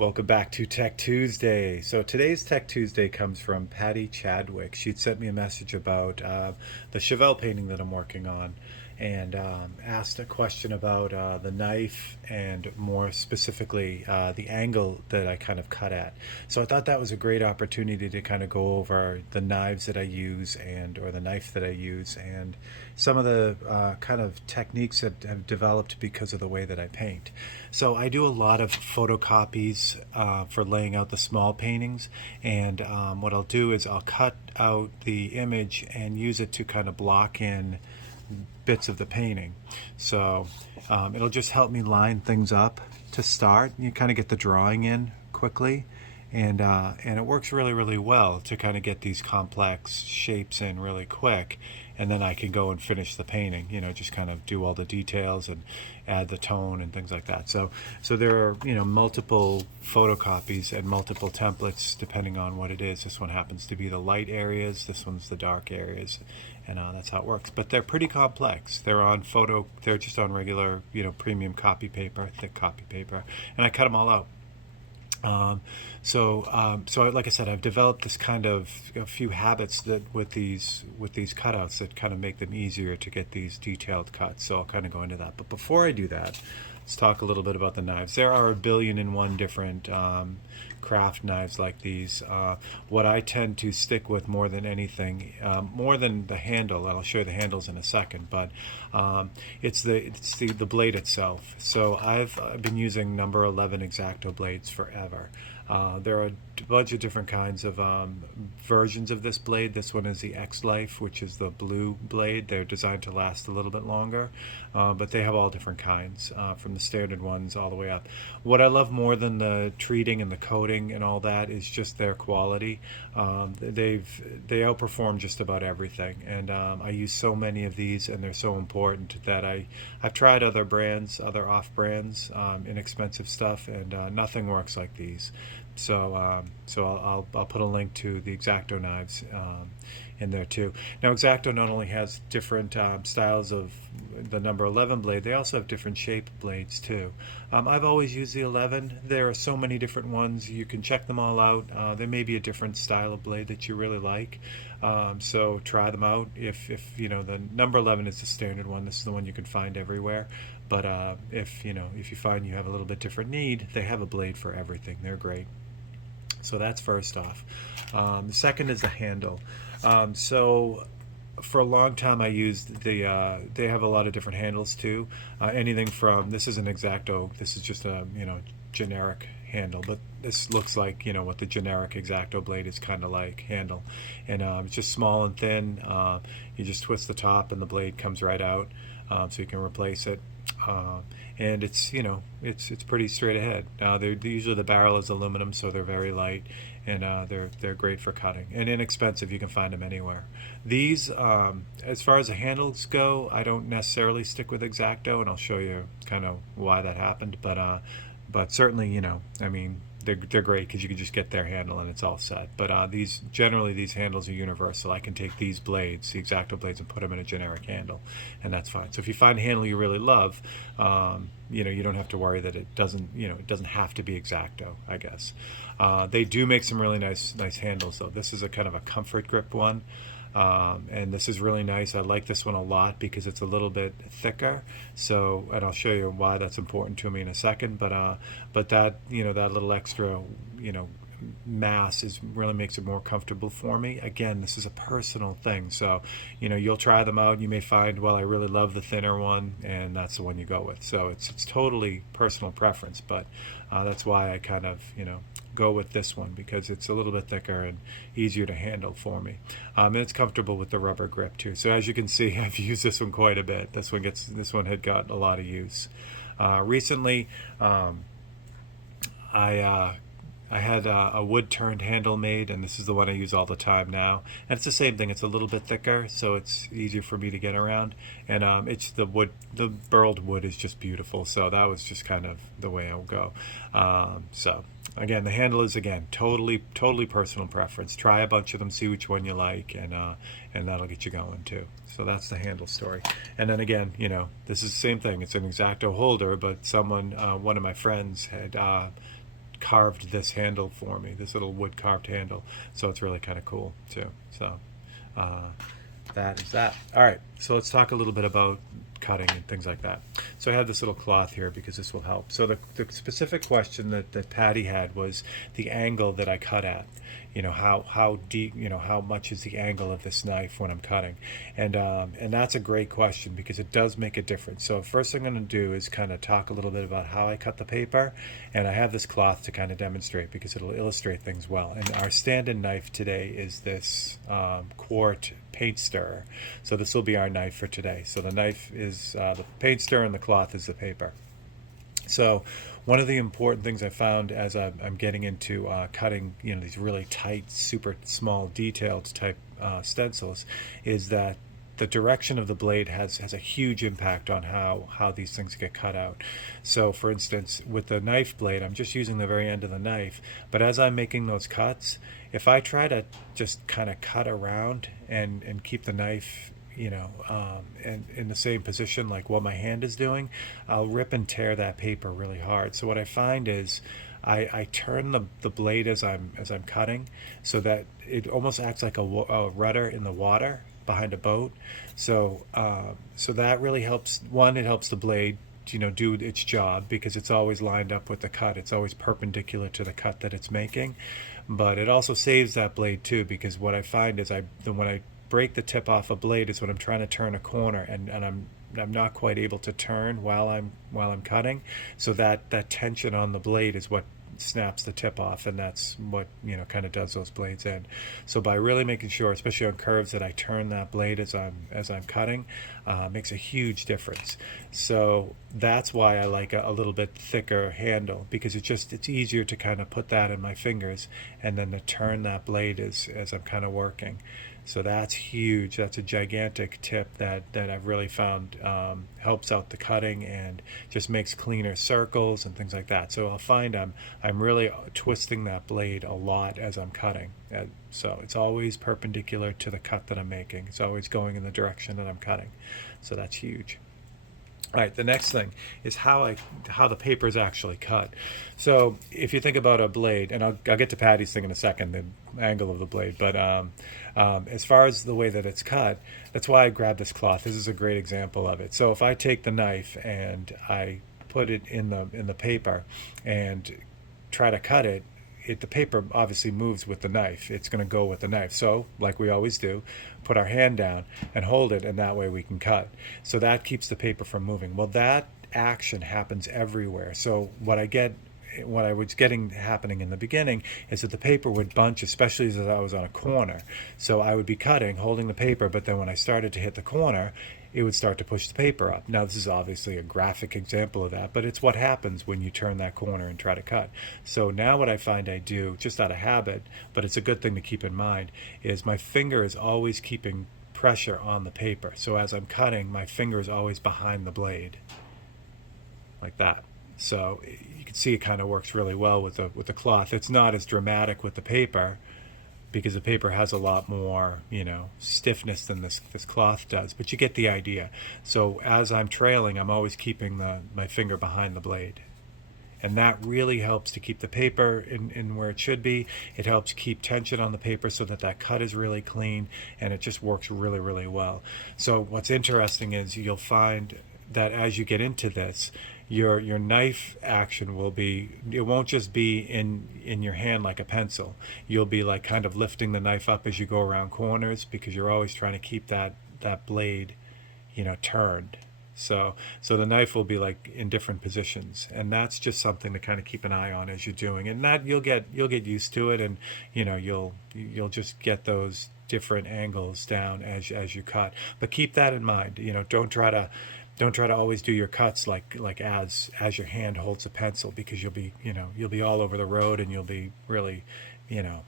Welcome back to Tech Tuesday. So today's Tech Tuesday comes from Patty Chadwick. She'd sent me a message about the Chevelle painting that I'm working on, and asked a question about the knife and more specifically the angle that I kind of cut at. So I thought that was a great opportunity to kind of go over the knives that I use and or the knife that I use and some of the kind of techniques that have developed because of the way that I paint. So I do a lot of photocopies for laying out the small paintings, and what I'll do is I'll cut out the image and use it to kind of block in bits of the painting. So it'll just help me line things up to start. You kind of get the drawing in quickly, and it works really well to kind of get these complex shapes in really quick, and then I can go and finish the painting. Just kind of do all the details and add the tone and things like that. So there are multiple photocopies and multiple templates depending on what it is. This one happens to be the light areas. This one's the dark areas, and that's how it works. But they're pretty complex. They're on photo. They're just on regular premium copy paper, thick copy paper, and I cut them all out. Like I said, I've developed this kind of a few habits that with these cutouts that kind of make them easier to get these detailed cuts. So I'll kind of go into that. But before I do that, let's talk a little bit about the knives. There are a billion and one different craft knives like these. What I tend to stick with more than anything, more than the handle, and I'll show you the handles in a second, but it's the blade itself. So I've been using number 11 X-Acto blades forever. There are a bunch of different kinds of versions of this blade. This one is the X-Life, which is the blue blade. They're designed to last a little bit longer, but they have all different kinds, from the standard ones all the way up. What I love more than the treating and the coating and all that is just their quality. They outperform just about everything, and I use so many of these, and they're so important that I've tried other brands, other off brands, inexpensive stuff, and nothing works like these. So I'll put a link to the X-Acto knives in there too. Now X-Acto not only has different styles of the number 11 blade, they also have different shaped blades too. I've always used the 11. There are so many different ones. You can check them all out. There may be a different style of blade that you really like. So try them out. If the number 11 is the standard one, this is the one you can find everywhere. But if you find you have a little bit different need, they have a blade for everything. They're great. So that's first off. The second is the handle. So for a long time I used they have a lot of different handles too. Anything from, this is an X-Acto, this is just a generic handle, but this looks like what the generic X-Acto blade is kind of like handle, and it's just small and thin. You just twist the top and the blade comes right out, so you can replace it. And it's pretty straight ahead. They're usually, the barrel is aluminum, so they're very light, and they're great for cutting and inexpensive. You can find them anywhere. These, as far as the handles go, I don't necessarily stick with X-Acto, and I'll show you kind of why that happened. But certainly, I mean, they're great because you can just get their handle and it's all set. But these handles are universal. I can take these blades, the X-Acto blades, and put them in a generic handle, and that's fine. So if you find a handle you really love, you don't have to worry that it doesn't have to be X-Acto, I guess. They do make some really nice handles though. This is a kind of a comfort grip one. And this is really nice. I like this one a lot because it's a little bit thicker. So, and I'll show you why that's important to me in a second. But that that little extra mass really makes it more comfortable for me. Again, this is a personal thing. So you'll try them out. You may find, well, I really love the thinner one, and that's the one you go with. So it's totally personal preference. But that's why I kind of go with this one, because it's a little bit thicker and easier to handle for me, and it's comfortable with the rubber grip too. So as you can see, I've used this one quite a bit. This one had got a lot of use. Recently, I had a wood turned handle made, and this is the one I use all the time now. And it's the same thing. It's a little bit thicker, so it's easier for me to get around. And it's the burled wood is just beautiful. So that was just kind of the way I would go. So again, the handle is, again, totally personal preference. Try a bunch of them, see which one you like, and that'll get you going too. So that's the handle story. And then again, this is the same thing. It's an X-Acto holder, but someone, one of my friends had carved this handle for me, this little wood carved handle. So it's really kind of cool too. So uh, that is that. All right, so let's talk a little bit about cutting and things like that. So I have this little cloth here because this will help. So the specific question that Patty had was the angle that I cut at. You know, how deep, you know, how much is the angle of this knife when I'm cutting? And that's a great question because it does make a difference. So first thing I'm going to do is kind of talk a little bit about how I cut the paper, and I have this cloth to kind of demonstrate because it'll illustrate things well. And our stand-in knife today is this Quart paint stirrer. So this will be our knife for today. So the knife is the paint stirrer and the cloth is the paper. So one of the important things I found as I'm getting into cutting, you know, these really tight, super small, detailed type stencils, is that the direction of the blade has a huge impact on how these things get cut out. So for instance, with the knife blade, I'm just using the very end of the knife, but as I'm making those cuts, if I try to just kind of cut around and keep the knife, you know, and in the same position like what my hand is doing, I'll rip and tear that paper really hard. So what I find is I turn the blade as I'm cutting, so that it almost acts like a rudder in the water behind a boat. So so that really helps. One, it helps the blade, you know, do its job because it's always lined up with the cut. It's always perpendicular to the cut that it's making. But it also saves that blade too, because what I find is when I break the tip off a blade is when I'm trying to turn a corner and I'm not quite able to turn while I'm cutting. So that tension on the blade is what snaps the tip off, and that's what, you know, kind of does those blades in. So by really making sure, especially on curves, that I turn that blade as I'm cutting, makes a huge difference. So that's why I like a little bit thicker handle, because it's easier to kind of put that in my fingers and then to turn that blade as I'm kind of working. So that's huge. That's a gigantic tip that I've really found helps out the cutting and just makes cleaner circles and things like that. So I'll find I'm really twisting that blade a lot as I'm cutting. So it's always perpendicular to the cut that I'm making. It's always going in the direction that I'm cutting. So that's huge. All right, the next thing is how the paper is actually cut. So if you think about a blade, and I'll get to Patty's thing in a second, the angle of the blade, but as far as the way that it's cut, that's why I grabbed this cloth. This is a great example of it. So if I take the knife and I put it in the paper and try to cut it, the paper obviously moves with the knife. It's going to go with the knife. So, like we always do, put our hand down and hold it, and that way we can cut. So that keeps the paper from moving. Well, that action happens everywhere. So what I was getting happening in the beginning is that the paper would bunch, especially as I was on a corner. So I would be cutting, holding the paper, but then when I started to hit the corner, it would start to push the paper up. Now, this is obviously a graphic example of that, but it's what happens when you turn that corner and try to cut. So now what I find I do, just out of habit, but it's a good thing to keep in mind, is my finger is always keeping pressure on the paper. So as I'm cutting, my finger is always behind the blade, like that. So you can see it kind of works really well with the cloth. It's not as dramatic with the paper, because the paper has a lot more, you know, stiffness than this cloth does, but you get the idea. So as I'm trailing, I'm always keeping my finger behind the blade, and that really helps to keep the paper in where it should be. It helps keep tension on the paper so that cut is really clean, and it just works really, really well. So what's interesting is you'll find that as you get into this, your knife action will be, it won't just be in your hand like a pencil. You'll be like kind of lifting the knife up as you go around corners, because you're always trying to keep that blade, you know, turned. So the knife will be like in different positions, and that's just something to kind of keep an eye on as you're doing. And that you'll get used to it, and you know, you'll just get those different angles down as you cut. But keep that in mind. You know, don't try to always do your cuts like as your hand holds a pencil, because you'll be all over the road, and you'll be really, you know,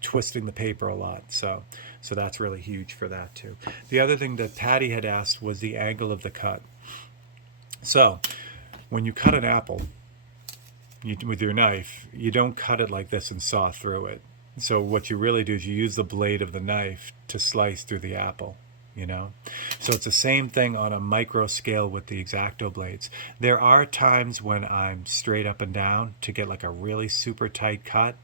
twisting the paper a lot. So that's really huge for that too. The other thing that Patty had asked was the angle of the cut. So when you cut an apple with your knife, you don't cut it like this and saw through it. So what you really do is you use the blade of the knife to slice through the apple. you know. So it's the same thing on a micro scale with the X-Acto blades. There are times when I'm straight up and down to get like a really super tight cut,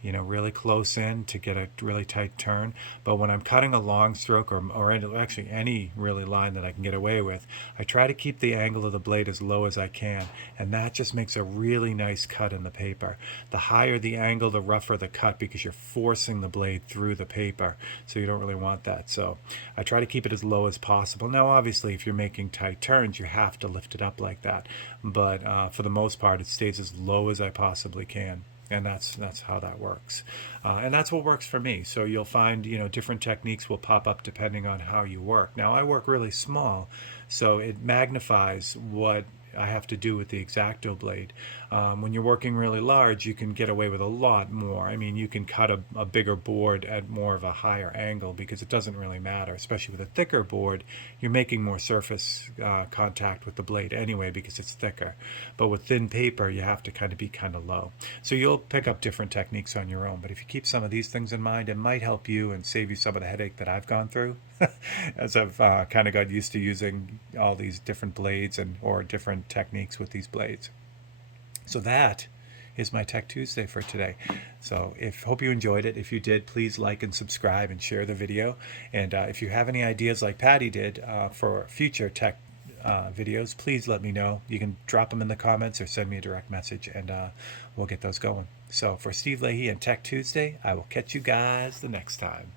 you know, really close in to get a really tight turn. But when I'm cutting a long stroke, or actually any really line that I can get away with, I try to keep the angle of the blade as low as I can, and that just makes a really nice cut in the paper. The higher the angle, the rougher the cut, because you're forcing the blade through the paper, so you don't really want that. So I try to keep it as low as possible. Now obviously if you're making tight turns, you have to lift it up like that, but for the most part it stays as low as I possibly can. And that's how that works, and that's what works for me. So you'll find, you know, different techniques will pop up depending on how you work. Now I work really small, so it magnifies what I have to do with the X-Acto blade. When you're working really large, you can get away with a lot more. I mean, you can cut a bigger board at more of a higher angle because it doesn't really matter, especially with a thicker board. You're making more surface contact with the blade anyway because it's thicker. But with thin paper, you have to kind of be kind of low. So you'll pick up different techniques on your own. But if you keep some of these things in mind, it might help you and save you some of the headache that I've gone through as I've kind of got used to using all these different blades or different techniques with these blades. So that is my Tech Tuesday for today. So hope you enjoyed it. If you did, please like and subscribe and share the video. And if you have any ideas like Patty did for future tech videos, please let me know. You can drop them in the comments or send me a direct message, and we'll get those going. So for Steve Leahy and Tech Tuesday, I will catch you guys the next time.